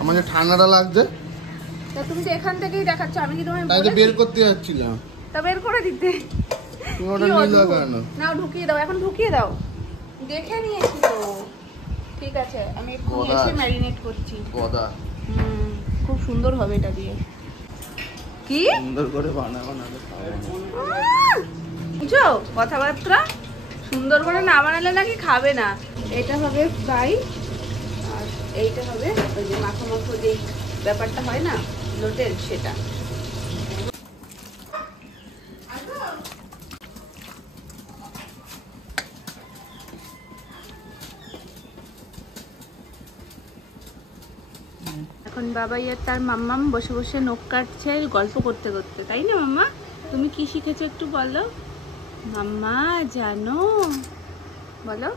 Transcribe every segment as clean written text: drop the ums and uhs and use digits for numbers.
আমার যে ঠান্ডাটা লাগছে। তা তুমি তো এখান থেকেই দেখাচ্ছ, আমি কি তোমায় তাই তো বের করতে যাচ্ছিলাম। তা বের করে দিতে। তুমি ওটা নিলে কেন? নাও ঢুকিয়ে দাও, এখন ঢুকিয়ে দাও। দেখে নিয়েছি তো। ঠিক আছে, আমি একটু এসে ম্যারিনেট করছি। কদা খুব সুন্দর হবে এটা দিয়ে। কি সুন্দর করে বানাবো না বুঝছো কথাবার্তা? সুন্দর করে না বানালে নাকি খাবে না। এটা হবে ফ্রাই, আর এইটা হবে ওই যে মাখো মাখো যেই ব্যাপারটা হয় না লোটের, সেটা। এখন বাবাই আর তার মাম্মাম বসে বসে নখ কাটছে গল্প করতে করতে, তাই না মাম্মা? তুমি কি শিখেছো একটু বলো। মাম্মা জানো, বলো।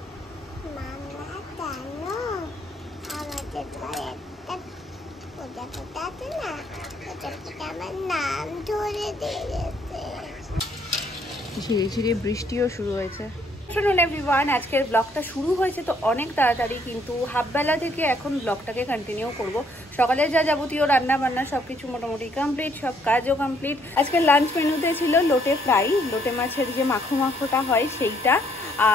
ঝিরে ঝিরে বৃষ্টিও শুরু হয়েছে। শুনুন এভরিওয়ান, আজকের ব্লগটা শুরু হয়েছে তো অনেক তাড়াতাড়ি, কিন্তু হাফবেলা থেকে এখন ব্লগটাকে কন্টিনিউ করব। সকালে যা যাবতীয় রান্না বান্না সব কিছু মোটামুটি কমপ্লিট, সব কাজও কমপ্লিট। আজকে লাঞ্চ মেনুতে ছিল লোটে ফ্রাই, লোটে মাছের যে মাখো মাখোটা হয় সেইটা,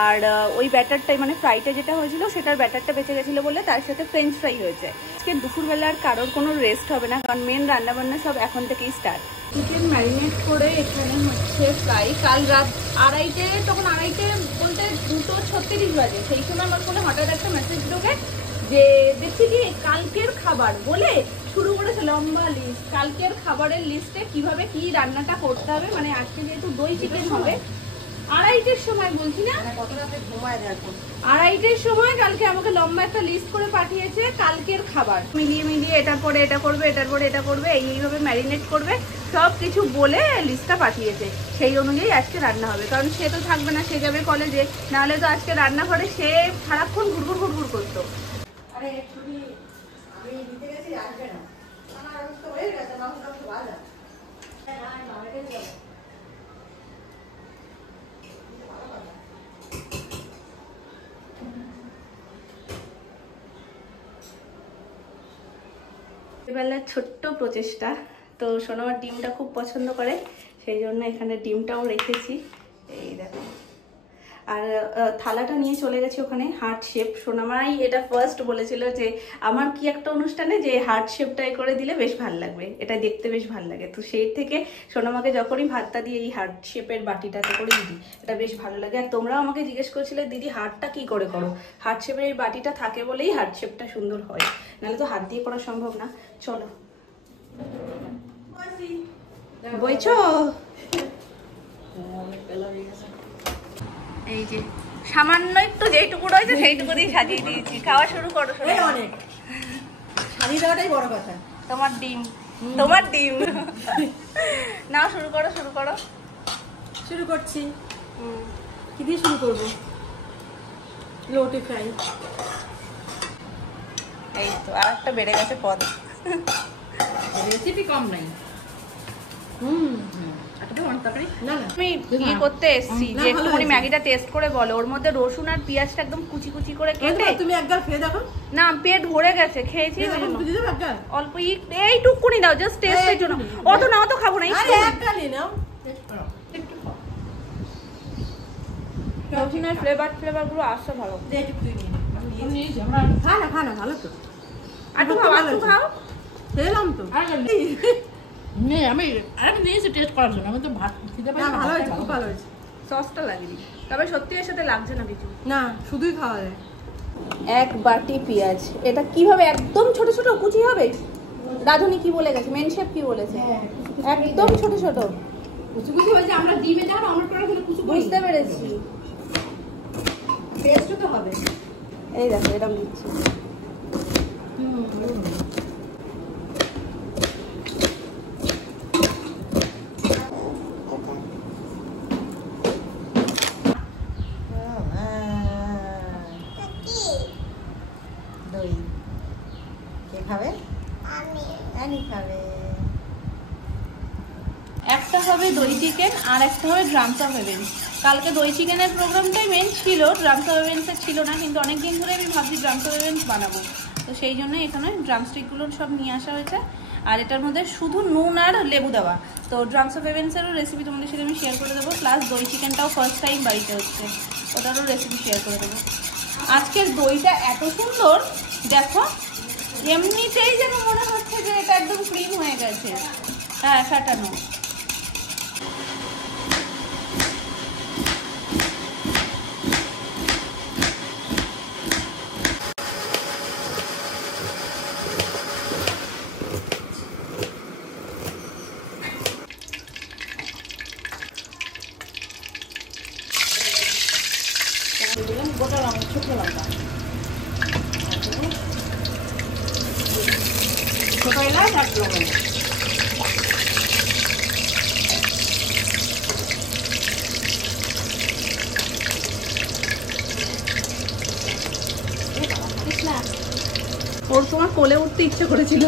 আর ওই ব্যাটারটাই মানে ফ্রাইটা যেটা হয়েছিল সেটার ব্যাটারটা বেঁচে গেছিলো বলে তার সাথে ফ্রেঞ্চ ফ্রাই হয়েছে। আজকে দুপুরবেলার কারোর কোনো রেস্ট হবে না, কারণ মেন রান্নাবান্না সব এখন থেকেই স্টার্ট। চিকেন ম্যারিনেট করে এখানে হচ্ছে ফ্রাই। কাল রাত আড়াইটে, তখন আড়াইটে বলতে 2:36 বাজে, সেই সময় আমার ফোনে হঠাৎ একটা মেসেজ ঢোকে যে দেখছি কি কালকের খাবার বলে শুরু করেছে লম্বা লিস্ট। কালকের খাবারের লিস্টে কিভাবে কি রান্নাটা করতে হবে, মানে আজকে যেহেতু দই চিকেন হবে, আড়াইটের সময় বলছি না, কত রাতে ঘুমায় দেখো, আড়াইটের সময় কালকে আমাকে লম্বা একটা লিস্ট করে পাঠিয়েছে কালকের খাবার। মিলিয়ে মিলিয়ে এটার পরে এটা করবে, এটার পরে এটা করবে, এইভাবে ম্যারিনেট করবে, সব কিছু বলে লিস্টটা পাঠিয়েছে। সেই অনুযায়ী আজকে রান্না হবে, কারণ সে তো থাকবে না, সে যাবে কলেজে, নাহলে তো আজকে রান্নাঘরে সে সারাক্ষণ ঘুরঘুর ঘুরঘুর করতো। আরে একটুখানি আমি দিতে গেছি, আসবে না, আমার অবস্থা হয়ে গেছে, মাংসটা তো ভালো। বেলার ছোট্ট প্রচেষ্টা। তো সোনামার ডিমটা খুব পছন্দ করে, সেই জন্য এখানে ডিমটাও রেখেছি, এই দেখো। আর থালাটা নিয়ে চলে গেছি ওখানে হার্ট শেপ। সোনামাই এটা ফার্স্ট বলেছিল যে আমার কি একটা অনুষ্ঠানে যে হার্ট শেপটাই করে দিলে বেশ ভাল লাগবে, এটা দেখতে বেশ ভাল লাগে। তো সেই থেকে সোনামাকে যখনই ভাতটা দিয়ে এই হার্ট শেপের বাটিটাতে করেই দিই, এটা বেশ ভালো লাগে। আর তোমরাও আমাকে জিজ্ঞেস করছিলে দিদি হার্টটা কি করে করো, হার্ট শেপের এই বাটিটা থাকে বলেই হার্ট শেপটা সুন্দর হয়, নাহলে তো হাত দিয়ে করা সম্ভব না। চলো বইছো, এই যে সামান্য একটু যেইটুকু রয়েছে সেইটুকু দিয়ে সাজিয়ে দিয়েছি। খাওয়া শুরু করো। অনেক সাজিয়ে দেওয়াটাই বড় কথা। তোমার ডিম, তোমার ডিম নাও, শুরু করো, শুরু করো। শুরু করছি। কি দিয়ে শুরু করবো? লোটে ফ্রাই। এই তো আর একটা বেড়ে গেছে পদ, রেসিপি কম নাই। আমি কি করতে এসেছি যে একটুখানি ম্যাগিটা টেস্ট করে বলো। ওর মধ্যে রসুন আর পেঁয়াজটা একদম কুচি কুচি করে কেটে, তুমি একবার খেয়ে দেখো না পেট ভরে গেছে, খেয়েছি অল্প এইটুকুনি দাও, জাস্ট টেস্টের জন্য। অত না, অত খাবো না, রসুনের ফ্লেভার গুলো আসছে ভালো। খানা ভালো তো, একটু খাও, একটু খাও। খেলাম তো, আমি নিয়েছি টেস্ট করার জন্য। আমি তো ভাত খেতে পারি না। ভালো হয়েছে, খুব ভালো হয়েছে। সসটা লাগেনি, তবে সত্যি এর সাথে লাগছে না কিছু, না শুধুই খাওয়া যায়। এক বাটি পেঁয়াজ, এটা কিভাবে একদম ছোট ছোট কুচি হবে? রাধুনি কি বলে গেছে, মেন শেফ কি বলেছে? একদম ছোট ছোট কুচি কুচি হয়েছে। আমরা ডিমে দেখো অমলেট করার জন্য কুচি বুঝতে পেরেছি, টেস্টও তো হবে। এই দেখো এরকম দিচ্ছি। দই কে খাবে? আমি খাবে। একটা হবে দই চিকেন আর একটা হবে ড্রামস অফ হেভেন্স। কালকে দই চিকেনের প্রোগ্রামটাই মেন ছিল, ড্রামস অফ হেভেন্সের ছিল না, কিন্তু অনেকদিন ধরে আমি ভাবছি ড্রামস অফ হেভেন্স বানাবো। তো সেই জন্য এখানে ড্রামস্টিকগুলো সব নিয়ে আসা হয়েছে। আর এটার মধ্যে শুধু নুন আর লেবু দেওয়া। তো ড্রামস অফ হেভেন্সেরও রেসিপি তোমাদের সাথে আমি শেয়ার করে দেবো, প্লাস দই চিকেনটাও ফার্স্ট টাইম বাড়িতে হচ্ছে, ওটারও রেসিপি শেয়ার করে দেবো। আজকের দইটা এত সুন্দর দেখো, এমনিতেই যেন মনে হচ্ছে যে এটা একদম ক্লিন হয়ে গেছে। হ্যাঁ, ফাটানো। গোটা লঙ্কা, শুকনো লঙ্কা, ছোট এলাচ আর লবঙ্গ। ওর সময় কোলে উঠতে ইচ্ছে করেছিল,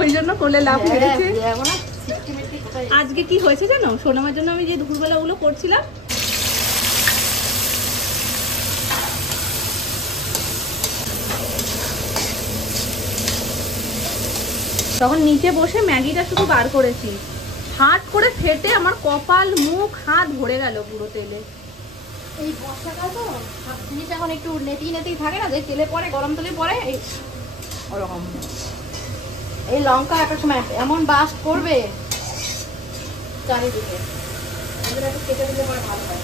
ওই জন্য কোলে লাভ মেরেছে। আজকে কি হয়েছে জানো, সোনামার জন্য আমি যে দুপুরবেলা ওগুলো করছিলাম, তখন নিচে বসে ম্যাগিটা শুধু বার করেছি, হাট করে ফেটে আমার কপাল মুখ হাত ভরে গেল পুরো তেলে। এই বর্ষাকাল তো সব জিনিস এখন একটু নেতিয়ে নেতিয়ে থাকে না, যে তেলে পরে, গরম তেলে পরে, এই ওরকম। এই লঙ্কা একটা সময় এমন বাস্ট করবে চারিদিকে, এগুলো একটু কেটে দিলে পরে ভালো হয়।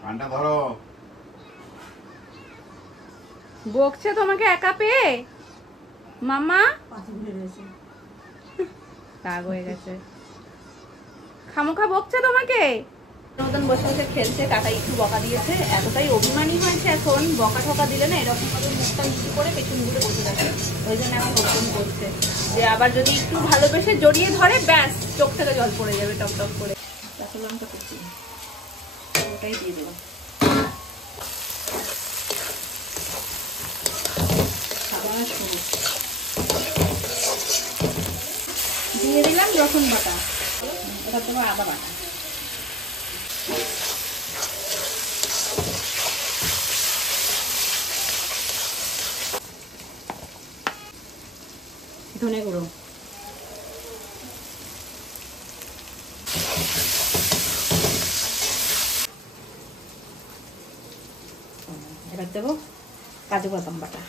ঠান্ডা ধরো। বকছে তোমাকে একা পেয়ে মামা, রাগ হয়ে গেছে, খামোখা বকছে তোমাকে। নতুন বসে বসে খেলছে, কাকাই একটু বকা দিয়েছে, এতটাই অভিমানী হয়েছে এখন, বকা ঠকা দিলে না এরকম ভাবে মুখটা নিচু করে পেছন ঘুরে বসে গেছে। ওই জন্য এখন ওরকম করছে যে আবার যদি একটু ভালোবেসে জড়িয়ে ধরে ব্যাস চোখ থেকে জল পড়ে যাবে টপ টপ করে। কাঁচা লঙ্কা করছি, ওটাই দিয়ে দেবো। দিয়ে দিলাম রসুন বাটা, এবার দেবো আদা বাটা, ধনে গুঁড়ো, এবার দেবো কাজু বাদাম বাটা,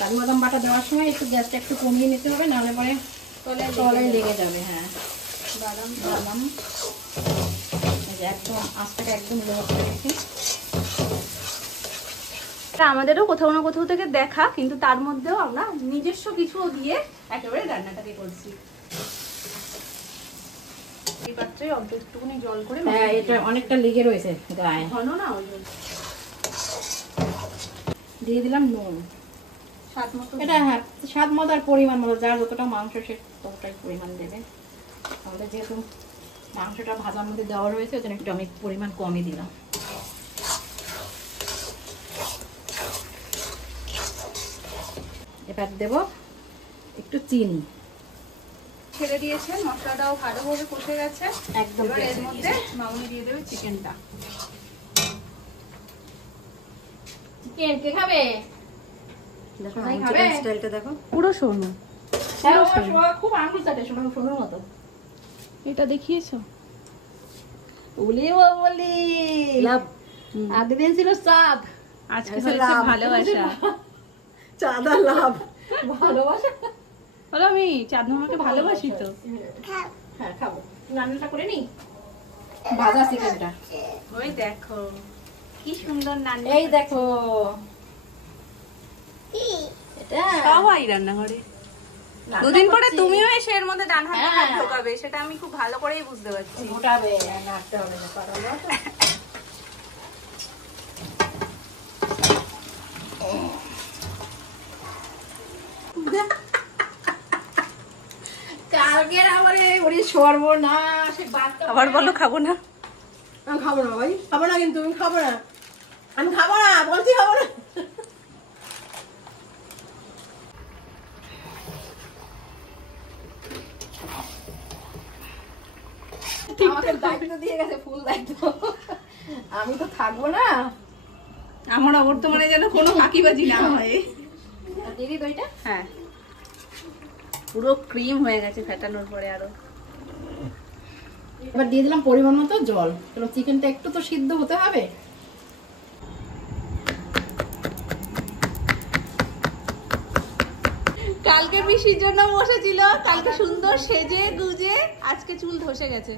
কাজু বাদাম বাটা দেওয়ার সময় একটু গ্যাসটা একটু কমিয়ে নিতে হবে, নাহলে পরে তলায় লেগে যাবে। হ্যাঁ, বাদাম বাদাম একদম আঁচটাকে একদম লো করে রেখে। আমাদেরও কোথাও না কোথাও থেকে দেখা, কিন্তু তার মধ্যেও আমরা নিজস্ব কিছু দিয়ে একেবারে রান্নাটাকে করছি। এই পাত্রে অল্প একটুখানি জল করে, হ্যাঁ এটা অনেকটা লেগে রয়েছে গায়ে, ঘন না ওই জন্য দিয়ে দিলাম নুন স্বাদ মতো। এটা হ্যাঁ স্বাদ মতো আর পরিমাণ মতো, যার যতটা মাংস সে ততটাই পরিমাণ দেবে। আমাদের যেহেতু মাংসটা ভাজার মধ্যে দেওয়া রয়েছে, ওই জন্য একটু আমি পরিমাণ কমই দিলাম। এবার দেব একটু চিনি, ছেড়ে দিয়েছে, মশলাটাও ভালোভাবে কষে গেছে। একদম এবার এর মধ্যে মামুনি দিয়ে দেবে চিকেনটা। চিকেন কে খাবে? দেখো সবাই আমার খাবে? চিকেন স্টাইলটা দেখো। পুরো শোনো, হ্যাঁ ও খুব আঙুল চাটে, শোনোর মতো। এটা দেখিয়েছো? বলি ও বলি লাভ আগের দিন ছিল চাঁদ, আজকে হয়েছে ভালোবাসা। চাঁদা লাভ ভালোবাসা। বলো আমি চাঁদ মামাকে ভালোবাসি তো। হ্যাঁ খাবো, রান্নাটা করে নি, ভাজা চিকেনটা। ওই দেখো কি সুন্দর নানি। এই দেখো এটা সবাই রান্নাঘরে। দুদিন পরে তুমিও এসে এর মধ্যে ডান হাতে হাত ঢোকাবে, সেটা আমি খুব ভালো করেই বুঝতে পারছি। মোটাবে নাড়তে হবে না, পারলো তো। কালকের আবার ওরে সর্বনাশ, আবার বলো খাবো না। আমি খাবো না ভাই, খাবো না, কিন্তু আমি খাবো না, আমি খাবো না, বলছি খাবো না। আমাকে দায়িত্ব দিয়ে গেছে, ফুল দায়িত্ব। আমি তো থাকবো না। আমার অবর্তমানে যেন কোনো ফাঁকিবাজি না হয়। দিদি দইটা হ্যাঁ, পুরো ক্রিম হয়ে গেছে ফেটানোর পরে। আরো এবার দিয়ে দিলাম পরিমাণ মতো জল, কারণ চিকেনটা একটু তো সিদ্ধ হতে হবে। কালকে পিসির জন্য বসেছিল, কালকে সুন্দর সেজে গুজে আজকে চুল ধসে গেছে।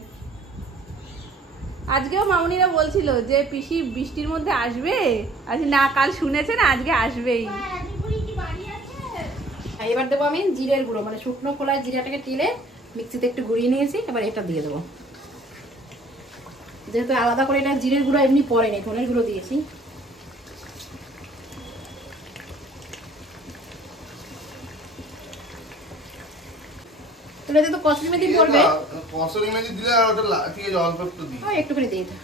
আজকেও মামুনিরা বলছিল যে পিসি বৃষ্টির মধ্যে আসবে, আজ না কাল শুনেছেন আজকে আসবেই। এবার দেবো আমি জিরের গুঁড়ো, মানে শুকনো খোলায় জিরাটাকে টেলে মিক্সিতে একটু গুঁড়িয়ে নিয়েছি, এবার এটা দিয়ে দেবো। যেহেতু আলাদা করে এটা জিরের গুঁড়ো এমনি পড়েনি, ধনের গুঁড়ো দিয়েছি। তো কসুরি মেথি পড়বে, কসুরি মেথি দিলে আর ওটা ঠিক আছে, অল্প একটু দিই, একটু করে দিয়ে দাও।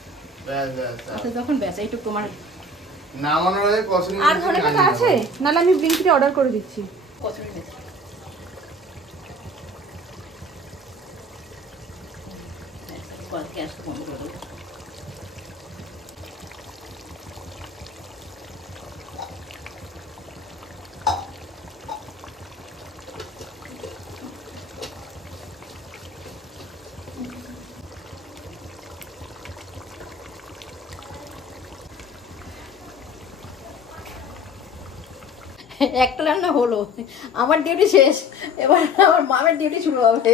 আচ্ছা যখন ব্যাস এইটু তোমার নামানোর আগে কসুরি আর ধনেপাতা আছে, নাহলে আমি ব্লিঙ্কিটে অর্ডার করে দিচ্ছি। কসুরি মেথি গ্যাস বন্ধ করে দেবো। একটা রান্না হলো, আমার ডিউটি শেষ, এবার আমার মামের ডিউটি শুরু হবে।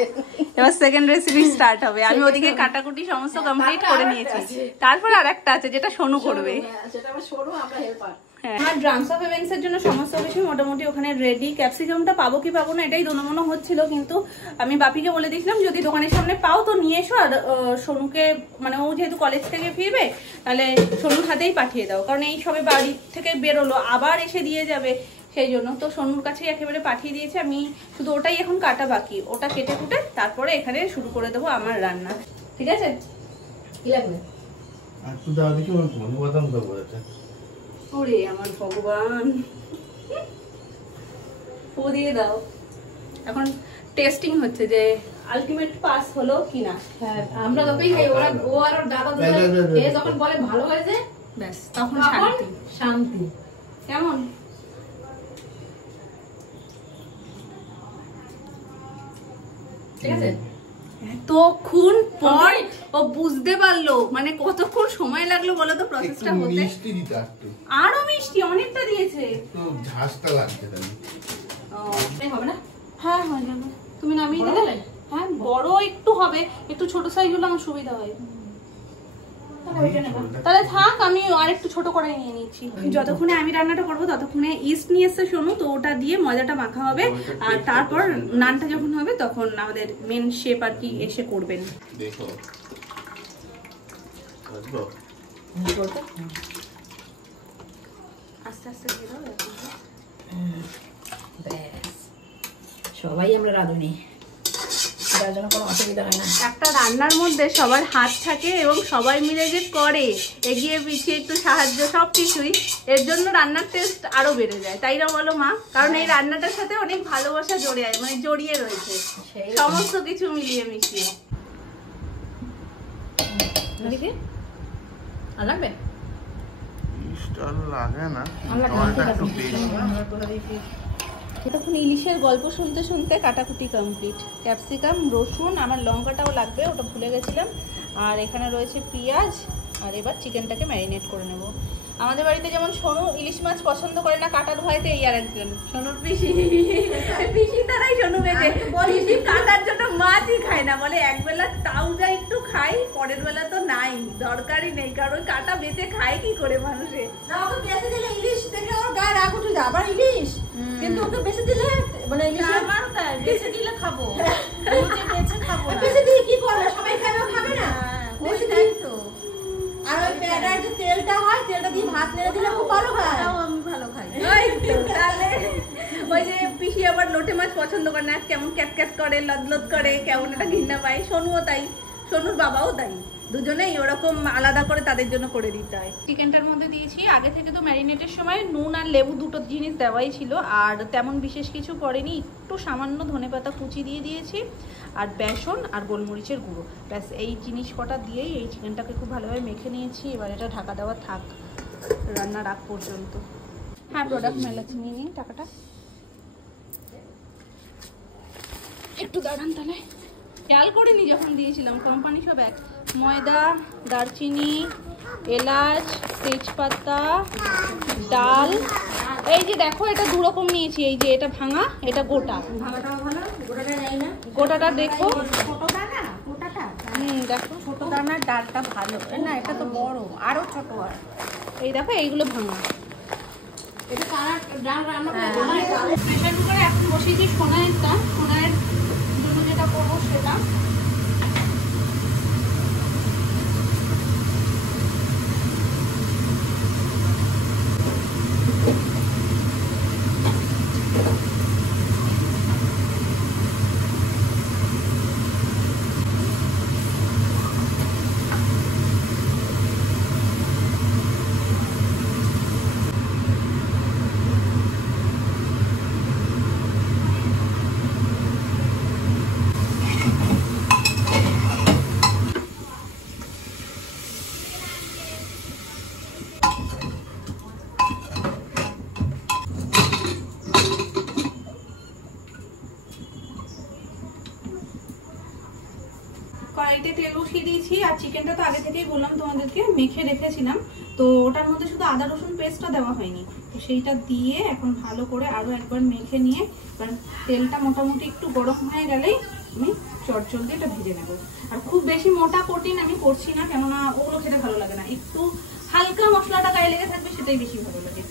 এবার সেকেন্ড রেসিপি স্টার্ট হবে। আমি ওদিকে কাটাকুটি সমস্ত কমপ্লিট করে নিয়েছি, তারপর আরেকটা আছে যেটা সোনু করবে। সেটা আমার সরু, আমরা হেল্পার। আমার ড্রামস অফ হেভেন্স এর জন্য সমস্ত কিছু মোটামুটি ওখানে রেডি। ক্যাপসিকামটা পাবো কি পাবো না এটাই দোনোমনো হচ্ছিল, কিন্তু আমি বাপিকে বলে দিয়েছিলাম যদি দোকানের সামনে পাও তো নিয়ে এসো, আর সোনুকে মানে ও যেহেতু কলেজ থেকে ফিরবে তাহলে সোনুর হাতেই পাঠিয়ে দাও, কারণ এই সবে বাড়ি থেকে বেরোলো আবার এসে দিয়ে যাবে, সেই জন্য তো সোনুর কাছেই একেবারে পাঠিয়ে দিয়েছে। আমি শুধু ওটাই এখন কাটা বাকি, ওটা কেটে কুটে তারপরে এখানে শুরু করে দেবো আমার রান্না। ঠিক আছে, কি লাগবে? একটু দাও দেখি, আমার ধনে বাদাম দেবো এটা। ওরে আমার ভগবান, ও দিয়ে দাও। এখন টেস্টিং হচ্ছে যে আলটিমেট পাস হলো কিনা। হ্যাঁ, আমরা যতই খাই, ওরা ও আর ওর দাদা খেয়ে যখন বলে ভালো হয়েছে, ব্যাস তখন তখন শান্তি। শান্তি। কেমন ঠিক আছে, এতক্ষণ পর ও বুঝতে পারলো, মানে কতক্ষণ সময় লাগলো বলো তো প্রসেসটা একটু হতে। মিষ্টি দিতে একটু, আরো মিষ্টি অনেকটা দিয়েছে। একটু ঝাঁসটা লাগছে তাহলে। এই হবে না? হ্যাঁ হয়ে যাবে, তুমি নামিয়ে বড় দিলে। হলে? হ্যাঁ বড় একটু হবে, একটু ছোট সাইজ হলে আমার সুবিধা হয়। তাহলে থাক, আমি আর একটু ছোট করে নিয়ে নিচ্ছি। যতক্ষণে আমি রান্নাটা করবো ততক্ষণে ইস্ট নিয়ে এসে শোনো, তো ওটা দিয়ে ময়দাটা মাখা হবে, আর তারপর নানটা যখন হবে তখন আমাদের মেন শেফ আর কি এসে করবেন। দেখো আস্তে আস্তে দিয়ে দাও। ব্যাস, সবাই আমরা রাঁধুনি, যার জন্য কোনো অসুবিধা হয় না। একটা রান্নার মধ্যে সবার হাত থাকে এবং সবাই মিলে যে করে এগিয়ে পিছিয়ে একটু সাহায্য সবকিছুই, এর জন্য রান্নার টেস্ট আরো বেড়ে যায়, তাই না বলো মা? কারণ এই রান্নাটার সাথে অনেক ভালোবাসা জড়িয়ে রয়েছে সমস্ত কিছু মিলিয়ে মিশিয়ে। আর লাগবে? স্টল লাগে না, আমরা আমারটা একটু বেশি। তখন ইলিশের গল্প শুনতে শুনতে কাটাকুটি কমপ্লিট। ক্যাপসিকাম, রসুন, আমার লঙ্কাটাও লাগবে, ওটা ভুলে গেছিলাম, আর এখানে রয়েছে পেঁয়াজ, আর এবার চিকেনটাকে ম্যারিনেট করে নেব। আমাদের বাড়িতে যেমন সোনু ইলিশ মাছ পছন্দ করে না কাটার ভয়তে, এই আর একজন সোনুর পিসি তারাই সোনু বেঁচে বলিস কাটার জন্য মাছই খায় না, বলে একবেলা তাও যা একটু খাই, পরের বেলা তো নাই, দরকারই নেই, কারণ কাটা বেঁচে খায় কি করে মানুষে। না, ওকে বেশি দিলে ইলিশ দেখে ওর গায়ে রাগ উঠে যায়, আবার ইলিশ, কিন্তু ওকে বেশি দিলে মানে ইলিশ আমারও তাই, বেঁচে দিলে খাবো, বেঁচে খাবো না। বেশি দিয়ে কি করবে, সবাই খাবে ও খাবে না, বেশি ওইটাই দিয়ে তো। আর ওই প্যাডার যে তেলটা হয়, তেলটা দিয়ে ভাত নেড়ে দিলে খুব ভালো খায়। আমি ভালো খাই। তাহলে ওই যে পিসি আবার লোটে মাছ পছন্দ করে না, কেমন ক্যাট ক্যাট করে, লদলদ করে, কেমন একটা ঘৃণা পায়। সোনুও তাই, সোনুর বাবাও তাই, দুজনেই ওরকম আলাদা করে তাদের জন্য করে দিতে হয়। চিকেনটার মধ্যে দিয়েছি আগে থেকে তো ম্যারিনেটের সময় নুন আর লেবু দুটো জিনিস দেওয়াই ছিল, আর তেমন বিশেষ কিছু পড়েনি, একটু সামান্য ধনেপাতা কুচি দিয়ে দিয়েছি, আর বেসন আর গোলমরিচের গুঁড়ো, ব্যাস এই জিনিস কটা দিয়েই এই চিকেনটাকে খুব ভালোভাবে মেখে নিয়েছি। এবার এটা ঢাকা দেওয়া থাক রান্নার আগ পর্যন্ত। হ্যাঁ, প্রোডাক্ট মেলাচ্ছি, নিয়ে নিই টাকাটা। একটু দাঁড়ান তাহলে, খেয়াল করিনি যখন দিয়েছিলাম, কোম্পানি সব এক। ময়দা, দারচিনি, এলাচ, তেজপাতা, ডাল। এই যে দেখো, এটা দু রকম নিয়েছি, এই যে এটা ভাঙা, এটা গোটা। গোটাটা দেখো, দেখো ছোট দানার ডালটা ভালো না, এটা তো বড়, আরো ছোট হয়। এই দেখো, এইগুলো ভাঙা। প্রেশার কুকারে এখন বসিয়েছি সোনাইয়েরটা। সোনাইয়ের জন্য যেটা করবো সেটা কড়াইতে তেল বসিয়ে দিয়েছি। আর চিকেনটা তো আগে থেকেই বললাম তোমাদেরকে, মেখে রেখেছিলাম, তো ওটার মধ্যে শুধু আদা রসুন পেস্টটা দেওয়া হয়নি, তো সেইটা দিয়ে এখন ভালো করে আরো একবার মেখে নিয়ে, কারণ তেলটা মোটামুটি একটু গরম হয়ে গেলেই আমি চটচল দিয়ে এটা ভেজে নেবো। আর খুব বেশি মোটা কঠিন আমি করছি না, কেননা ওগুলো খেতে ভালো লাগে না, একটু হালকা মশলাটা গায়ে লেগে থাকবে, সেটাই বেশি ভালো লাগে।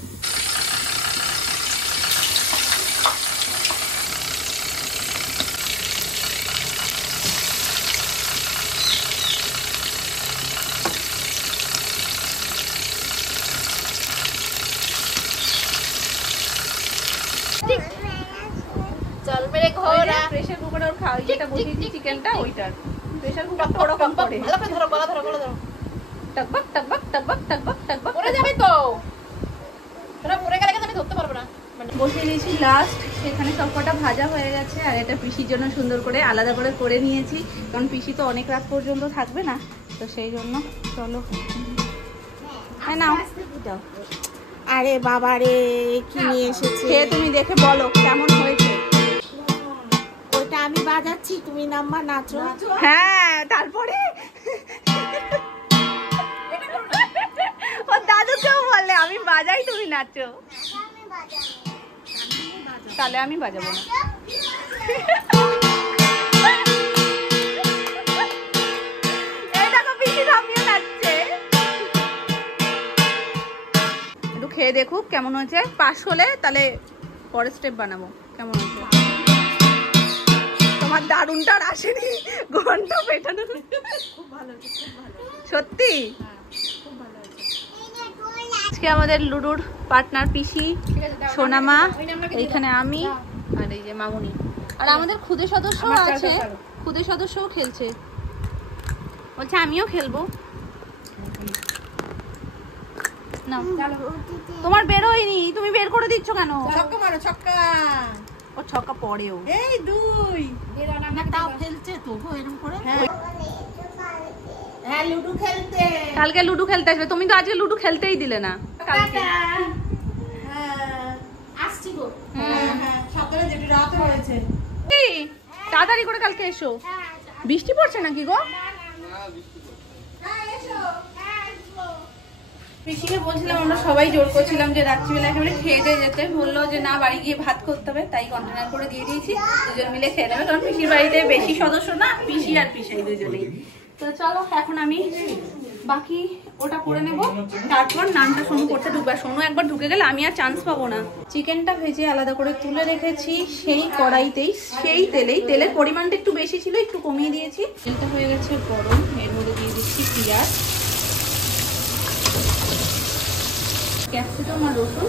চল মেরে ঘোড়া। প্রেসার কুকারে ওর খাওয়া, যেটা বসিয়েছি চিকেনটা, ওইটার প্রেসার কুকারটা ওরকম করে ভালো করে ধরো, গলা ধরো, গলা ধরো। টকবক টকবক টকবক টকবক টকবক পড়ে যাবে তো, তোরা পড়ে গেলে কিন্তু আমি ধরতে পারবো না। বসিয়ে দিয়েছি লাস্ট। এখানে সবকটা ভাজা হয়ে গেছে, আর এটা পিসির জন্য সুন্দর করে আলাদা করে নিয়েছি, কারণ পিসি তো অনেক রাত পর্যন্ত থাকবে না, তো সেই জন্য। চলো, হ্যাঁ নাও। আরে বাবা রে, কি নিয়ে এসেছে? খেয়ে তুমি দেখে বলো কেমন হয়েছে। ওইটা আমি বাজাচ্ছি, তুমি নাম্বার নাচো। হ্যাঁ, তারপরে ও দাদুকেও বললে আমি বাজাই, তুমি নাচো। তাহলে আমি বাজাবো না। এই দেখো, পিসি আমিও নাচছে। একটু খেয়ে দেখুক কেমন হয়েছে, পাস হলে তাহলে পরের স্টেপ বানাবো। কেমন হয়েছে? তোমার দারুণটা আর আসেনি, ঘন্টা পেটানো। খুব ভালো হয়েছে, খুব ভালো। সত্যি খুব ভালো হয়েছে। আজকে আমাদের লুডুর পার্টনার পিসি, সোনামা, এইখানে আমি, আর এই যে মামুনি, আর আমাদের খুদে সদস্য আছে, খুদে সদস্যও খেলছে, বলছে আমিও খেলবো। না, তোমার বেরোয়নি, তুমি বের করে দিচ্ছ কেন? ছক্কা মারো, ছক্কা। ও ছক্কা পড়েও। এই দুই না, তাও ফেলছে তো গো এরকম করে। হ্যাঁ, লুডু খেলতে। কালকে লুডু খেলতে আসবে, তুমি তো আজকে লুডু খেলতেই দিলে না। কালকে আসছি গো। হ্যাঁ, সকালে যেটি রাত হয়েছে। কি তাড়াতাড়ি করে কালকে এসো। বৃষ্টি পড়ছে নাকি গো? পিসিকে বলছিলাম, আমরা সবাই জোর করছিলাম যে রাত্রিবেলা একেবারে খেয়ে দিয়ে যেতে, বললো যে না, বাড়ি গিয়ে ভাত করতে হবে, তাই কন্টেনার করে দিয়ে দিয়েছি, দুজন মিলে খেয়ে নেবে, কারণ পিসির বাড়িতে বেশি সদস্য না, পিসি আর পিসাই দুজনেই। তো চলো, এখন আমি বাকি ওটা করে নেব, তারপর নানটা সোনু করতে ঢুকবে। সোনু একবার ঢুকে গেলে আমি আর চান্স পাবো না। চিকেনটা ভেজে আলাদা করে তুলে রেখেছি সেই কড়াইতেই, সেই তেলেই। তেলের পরিমাণটা একটু বেশি ছিল, একটু কমিয়ে দিয়েছি। তেলটা হয়ে গেছে গরম, এর মধ্যে দিয়ে দিচ্ছি পেঁয়াজ, ক্যাপসিকাম আর রসুন,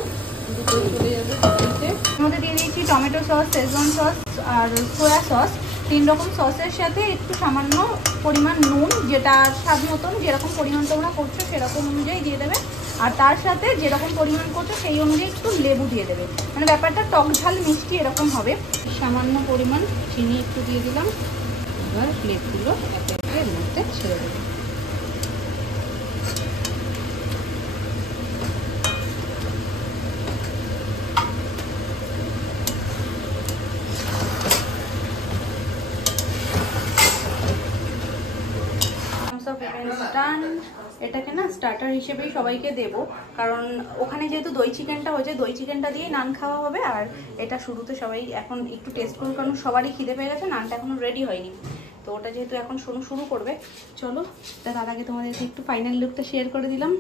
দুটো চলে যাবে কড়াইতে। এর মধ্যে দিয়ে দিয়েছি টমেটো সস, শেজওয়ান সস আর সোয়া সস, 3 রকম সসের সাথে একটু সামান্য পরিমাণ নুন, যেটা স্বাদ মতন, যেরকম পরিমাণ তোমরা করছো সেরকম অনুযায়ী দিয়ে দেবে। আর তার সাথে যেরকম পরিমাণ করছো সেই অনুযায়ী একটু লেবু দিয়ে দেবে, মানে ব্যাপারটা টক ঝাল মিষ্টি এরকম হবে। সামান্য পরিমাণ চিনি একটু দিয়ে দিলাম, এবার প্লেটগুলো একে একে এর মধ্যে ছেড়ে দেবো। এটাকে না স্টার্টার হিসেবেই সবাইকে দেব, কারণ ওখানে যেহেতু দই চিকেনটা হয়েছে, দই চিকেনটা দিয়ে নান খাওয়া হবে। আর এটা শুরুতে সবাই এখন একটু টেস্ট করবে, কারণ সবারই খিদে পেয়ে গেছে, নানটা এখনো রেডি হয়নি। তো ওটা যেহেতু এখন শুরু করবে, চলো তার আগে তোমাদেরকে একটু ফাইনাল লুকটা শেয়ার করে দিলাম।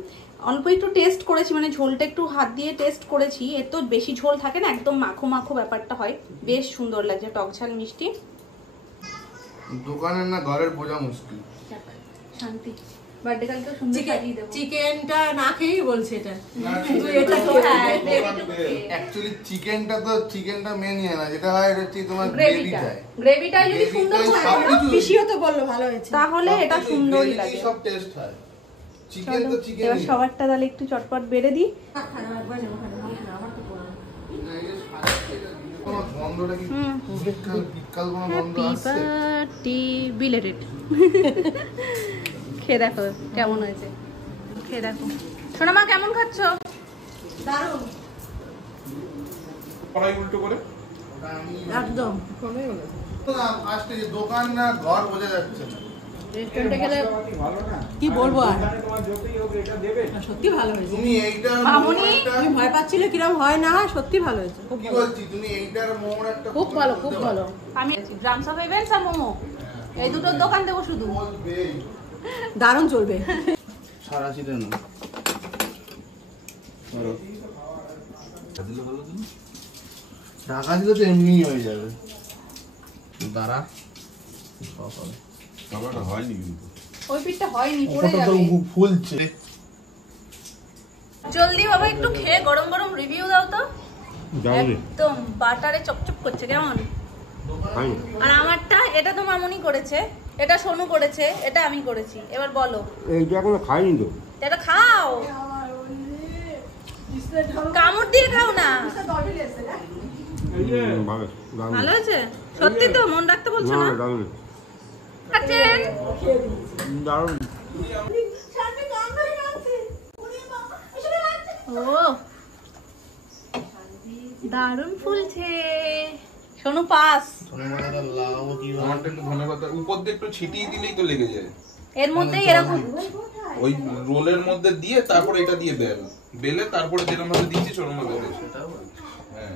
অল্প একটু টেস্ট করেছি, মানে ঝোলটা একটু হাত দিয়ে টেস্ট করেছি। এর তো বেশি ঝোল থাকে না, একদম মাখো মাখো ব্যাপারটা হয়, বেশ সুন্দর লাগছে, টক ঝাল মিষ্টি। দোকানের না ঘরের বোঝা মুশকিল। শান্তি। বার্থডে কালকে সুন্দর সাজিয়ে দেব। চিকেনটা না খেয়েই বলছে এটা। কিন্তু এটা অ্যাকচুয়ালি চিকেনটা মেন ইয়ে না, যেটা হয় এটা হচ্ছে তোমার গ্রেভিটা যদি সুন্দর হয়, পিসিও তো বললো ভালো হয়েছে, তাহলে এটা সুন্দরই লাগে। সব টেস্ট হয়। চিকেন তো চিকেন। এবার সবারটা তাহলে একটু চটপট বেড়ে দিই। গন্ধটা কি বিকাল কোনো গন্ধ আসছে? Happy birthday belated. খেয়ে দেখো কেমন হয়েছে, খেয়ে দেখো। সোনা মা কেমন খাচ্ছ? দারুণ কড়াই উল্টো করে একদম। ফার্স্টে যে দোকান না ঘর বোঝা যাচ্ছে না। রেস্টুরেন্টে গেলে কি বলবো আর, সত্যি ভালো হয়েছে। তুমি এইটা মামুনি, আমি ভয় পাচ্ছিলে কিরম হয় না হয়, সত্যি ভালো হয়েছে, খুব কি ভালো। বলছি, তুমি এইটার মোমোর একটা খুব ভালো, খুব ভালো। আমি ড্রামস অফ ইভেন্টস আর মোমো এই দুটোর দোকান দেবো শুধু। দারুণ চলবে। সারা ছিল না ঢাকা দিলে তো এমনি হয়ে যাবে। দাঁড়া হয়নি, কিন্তু ওই পিঠটা হয়নি, পড়ে যাবে। ফুলছে। জলদি বাবা একটু খেয়ে গরম গরম রিভিউ দাও তো। একদম বাটারে চপচপ করছে, কেমন? আর আমারটা, এটা তো মামুনি করেছে, এটা সোনু করেছে, এটা আমি করেছি। এবার বলো। এইটা এখনো খাইনি তো। এটা খাও, কামড় দিয়ে খাও না। ভালো হয়েছে সত্যি তো? মন রাখতে বলছো না? আছেন দারুণ। ও দারুণ ফুলছে। সোনু পাস। আমারটা একটু ধনেপাতা উপর দিয়ে একটু ছিটিয়ে দিলেই তো লেগে যায়। এর মধ্যে এরকম ওই রোলের মধ্যে দিয়ে তারপরে এটা দিয়ে বেলে তারপরে যেরকম ভাবে দিচ্ছি সেরকম ভাবে বেলেছে। হ্যাঁ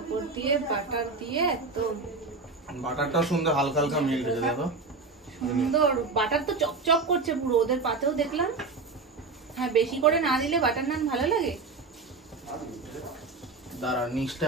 উপর দিয়ে বাটার দিয়ে একদম বাটারটা সুন্দর হালকা হালকা মেল্ট হয়েছে, দেখো সুন্দর। বাটার তো চপচপ করছে পুরো, ওদের পাতেও দেখলাম। হ্যাঁ, বেশি করে না দিলে বাটার নান ভালো লাগে। দাঁড়া নিচটা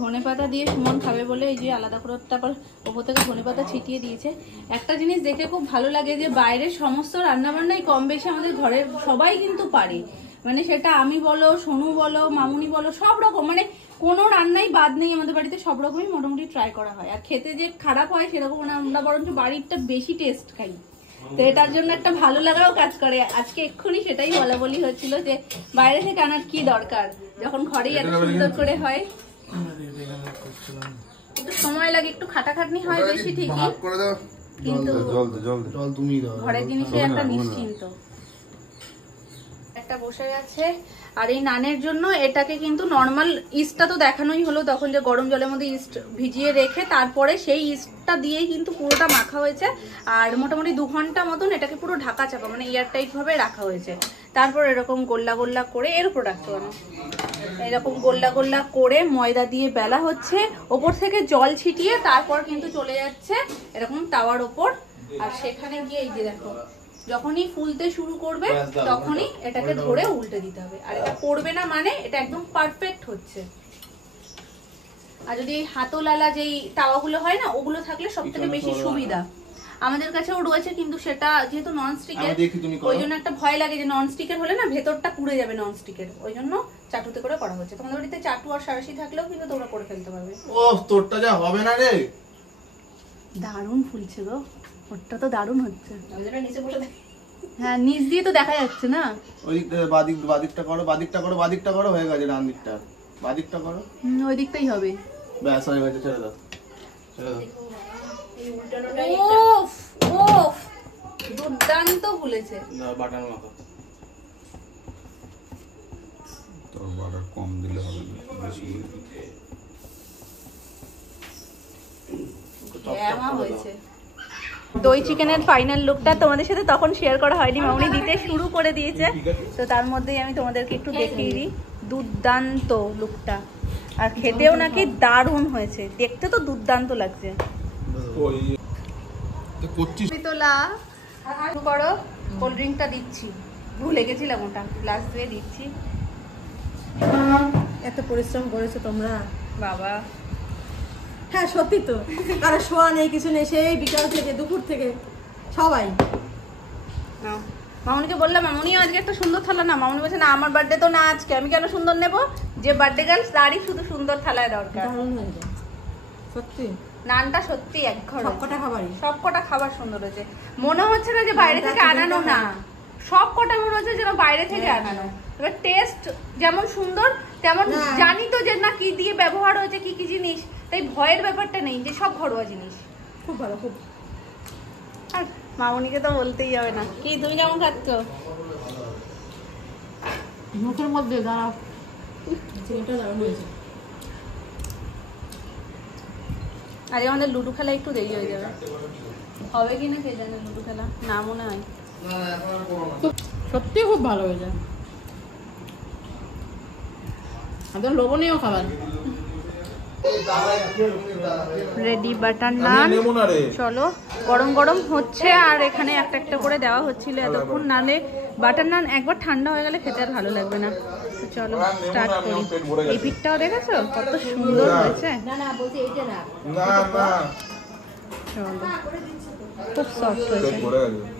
ধনেপাতা দিয়ে সুমন খাবে বলে এই যে আলাদা করে তারপর ওপর থেকে ধনেপাতা ছিটিয়ে দিয়েছে। একটা জিনিস দেখে খুব ভালো লাগে যে বাইরের সমস্ত রান্নাবান্নাই কম বেশি আমাদের ঘরের সবাই কিন্তু পারে। মানে সেটা আমি বলো, সোনু বলো, মামুনি বলো, সব রকম, মানে কোনো রান্নাই বাদ নেই আমাদের বাড়িতে, সব রকমই মোটামুটি ট্রাই করা হয়। আর খেতে যে খারাপ হয় সেরকম না, আমরা বরঞ্চ বাড়িরটা বেশি টেস্ট খাই। তো এটার জন্য একটা ভালো লাগাও কাজ করে। আজকে এক্ষুনি সেটাই বলা বলি হচ্ছিল যে বাইরে থেকে আনার কি দরকার, যখন ঘরেই এত সুন্দর করে হয়। একটু সময় লাগে, একটু খাটাখাটনি হয় বেশি ঠিকই, কিন্তু ঘরের জিনিসে একটা নিশ্চিন্ত। একটা বসে গেছে। আর এই নানের জন্য এটাকে কিন্তু নর্মাল ইস্টটা তো দেখানোই হলো তখন, যে গরম জলের মধ্যে ইস্ট ভিজিয়ে রেখে তারপরে সেই ইস্টটা দিয়েই কিন্তু পুরোটা মাখা হয়েছে। আর মোটামুটি 2 ঘন্টা মতন এটাকে পুরো ঢাকা চাপা, মানে এয়ারটাইট ভাবে রাখা হয়েছে। তারপর এরকম গোল্লা গোল্লা করে, এর উপর রাখতে পারো, এরকম গোল্লা গোল্লা করে ময়দা দিয়ে বেলা হচ্ছে, ওপর থেকে জল ছিটিয়ে তারপর কিন্তু চলে যাচ্ছে এরকম তাওয়ার ওপর। আর সেখানে গিয়ে এই যে দেখো, যখনই ফুলতে শুরু করবে তখনই এটাকে ধরে উল্টে দিতে হবে। আর এটা পড়বে না, মানে এটা একদম পারফেক্ট হচ্ছে। আর যদি হাতলালা যেই তাওয়াগুলো হয় না, ওগুলো থাকলে সব থেকে বেশি সুবিধা। আমাদের কাছেও রয়েছে, কিন্তু সেটা যেহেতু ননস্টিকের, ওই জন্য একটা ভয় লাগে যে ননস্টিকের হলে না ভেতরটা পুড়ে যাবে ননস্টিকের, ওই জন্য চাটুতে করে করা হচ্ছে। তোমাদের বাড়িতে চাটু আর সারাশি থাকলেও কিন্তু তোমরা করে ফেলতে পারবে। ও তোরটা যা হবে না রে, দারুণ ফুলছে গো, ওরটা তো দারুণ হচ্ছে। নিচে বসে হ্যাঁ নিচ দিয়ে তো দেখা যাচ্ছে না। ওই দিকটা বাদিকটা করো হয়ে গেছে। ডান দিকটা বাদিকটা করো, ওই দিকটাই হবে। ব্যাস হয়ে গেছে, ছেড়ে দাও। ওফ ওফ, দুর্দান্ত ফুলেছে। বাটার মাখো। তোর বাটার কম দিলে হবে না, বেশি হয়েছে। দই চিকেনের ফাইনাল লুকটা তোমাদের সাথে তখন শেয়ার করা হয়নি, মামনি দিতে শুরু করে দিয়েছে, তো তার মধ্যেই আমি তোমাদেরকে একটু দেখিয়ে দিই দুর্দান্ত লুকটা। আর খেতেও নাকি দারুণ হয়েছে, দেখতে তো দুর্দান্ত লাগছে। ওই তো করছিস তোলা শুরু করো। কোল্ড ড্রিঙ্কটা দিচ্ছি, ভুলে গেছিলাম ওটা, গ্লাস দিয়ে দিচ্ছি। এত পরিশ্রম করেছো তোমরা বাবা হ্যাঁ সত্যি তো, কারো শোয়া নেই কিছু নেই, সেই বিকাল থেকে দুপুর থেকে সবাই। মামনিকে বললাম মামনিও আজকে একটা সুন্দর থালা না, মামনি বলছে না আমার বার্থডে তো না আজকে, আমি কেন সুন্দর নেব, যে বার্থডে গার্ল তারই শুধু সুন্দর থালায় দরকার। দারুণ হয়ে যায় সত্যি, নানটা সত্যি এক ঘর, সবকটা খাবারই সবকটা খাবার সুন্দর হয়েছে। মনে হচ্ছে না যে বাইরে থেকে আনানো, না সব কটা মনে হচ্ছে যেন বাইরে থেকে আনানো। এবার টেস্ট যেমন সুন্দর তেমন জানি তো যে না কি দিয়ে ব্যবহার হয়েছে কি কি জিনিস, তাই ভয়ের ব্যাপারটা নেই, যে সব ঘরোয়া জিনিস। খুব ভালো খুব। আর মামনিকে তো বলতেই হবে না। কি তুমি কেমন খাচ্ছ? মুখের মধ্যে দাঁড়াও, চিকেনটা দারুণ হয়েছে। আরে আমাদের লুডো খেলা একটু দেরি হয়ে যাবে, হবে কিনা কে জানে লুডো খেলা, না মনে হয়। সত্যি খুব ভালো হয়েছে, একদম লোভনীয় খাবার। রেডি বাটার নান, নেবো না রে। চলো গরম গরম হচ্ছে আর এখানে একটা একটা করে দেওয়া হচ্ছিল এতক্ষণ, নালে বাটার নান একবার ঠান্ডা হয়ে গেলে খেতে আর ভালো লাগবে না। তো চলো স্টার্ট করি। এই পিঠটাও দেখেছো কত সুন্দর হয়েছে, না না বলছি এইটা না, না না চলো খুব সফট হয়েছে। পড়ে গেছে।